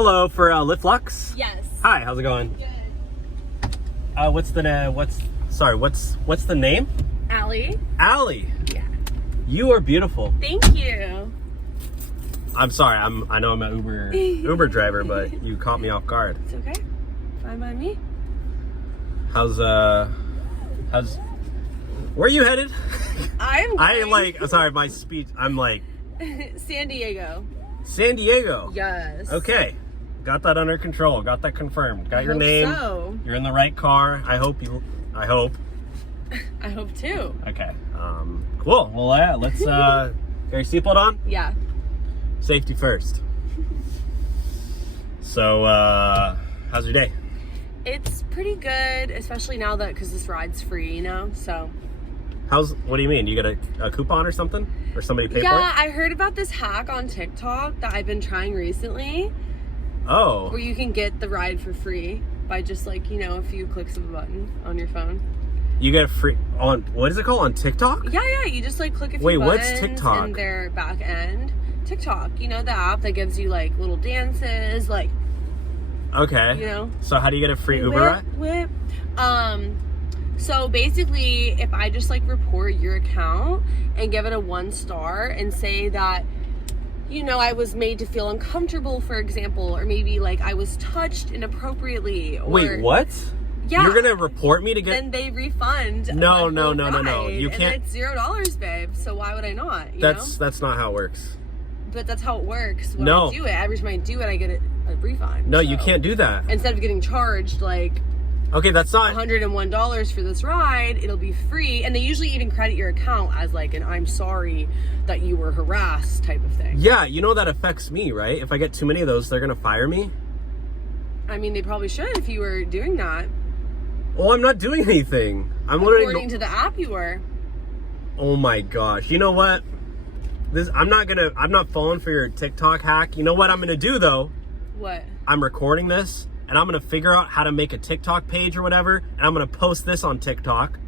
Hello for Lyft Lux? Yes. Hi, how's it going? Good. What's the name? Allie. Allie. Yeah. You are beautiful. Thank you. I'm sorry. I know I'm an Uber driver, but you caught me off guard. It's okay. Fine by me. How's where are you headed? Sorry, my speech. I'm like San Diego. San Diego. Yes. Okay. Got that under control. Got that confirmed. Got your hope name. So. You're in the right car. I hope. I hope too. Okay. Cool. Well, let's get your seatbelt on. Yeah. Safety first. So, how's your day? It's pretty good, especially now that because this ride's free, you know. So. What do you mean? You got a coupon or something? Or somebody paid for it? Yeah, I heard about this hack on TikTok that I've been trying recently. Oh. Where you can get the ride for free by just a few clicks of a button on your phone. You get free on, what is it called, on TikTok? Yeah, you just click a few Wait, buttons what's TikTok? in their back end. TikTok, the app that gives you little dances, Okay. So how do you get a free Uber ride? Whip. So basically, if I just report your account and give it a 1 star and say that, I was made to feel uncomfortable, for example, or maybe I was touched inappropriately. Or, wait, what? Yeah. You're gonna report me to get? Then they refund. No. You can't. And it's $0, babe. So why would I not? That's not how it works. But that's how it works when No. I do it. Every time I do it, I get a refund. No, you can't do that. Instead of getting charged okay, that's not $101 for this ride, it'll be free. And they usually even credit your account as an I'm sorry that you were harassed type of thing. Yeah, that affects me, right? If I get too many of those, they're gonna fire me. I mean, they probably should if you were doing that. Well, I'm not doing anything. I'm literally according to the app you were. Oh my gosh. You know what? I'm not falling for your TikTok hack. You know what I'm gonna do though? What? I'm recording this and I'm gonna figure out how to make a TikTok page or whatever, and I'm gonna post this on TikTok.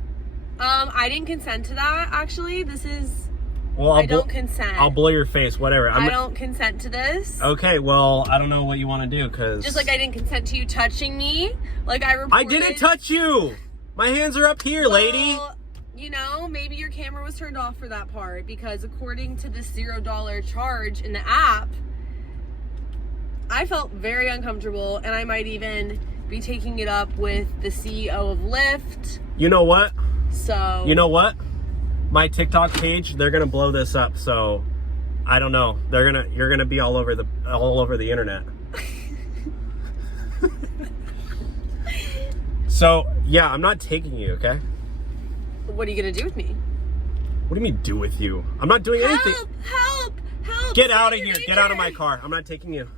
I didn't consent to that, actually. This is... Well, I don't consent. I'll blow your face, whatever. I don't consent to this. Okay, well, I don't know what you want to do, because... Just I didn't consent to you touching me. I reported... I didn't touch you! My hands are up here, lady! Maybe your camera was turned off for that part, because according to this $0 charge in the app, I felt very uncomfortable, and I might even be taking it up with the CEO of Lyft. You know what? So... You know what? My TikTok page, they're gonna blow this up, so I don't know. You're gonna be all over the internet. So yeah, I'm not taking you, okay? What are you gonna do with me? What do you mean do with you? I'm not doing anything. Help! Get out of here. Get out of my car. I'm not taking you.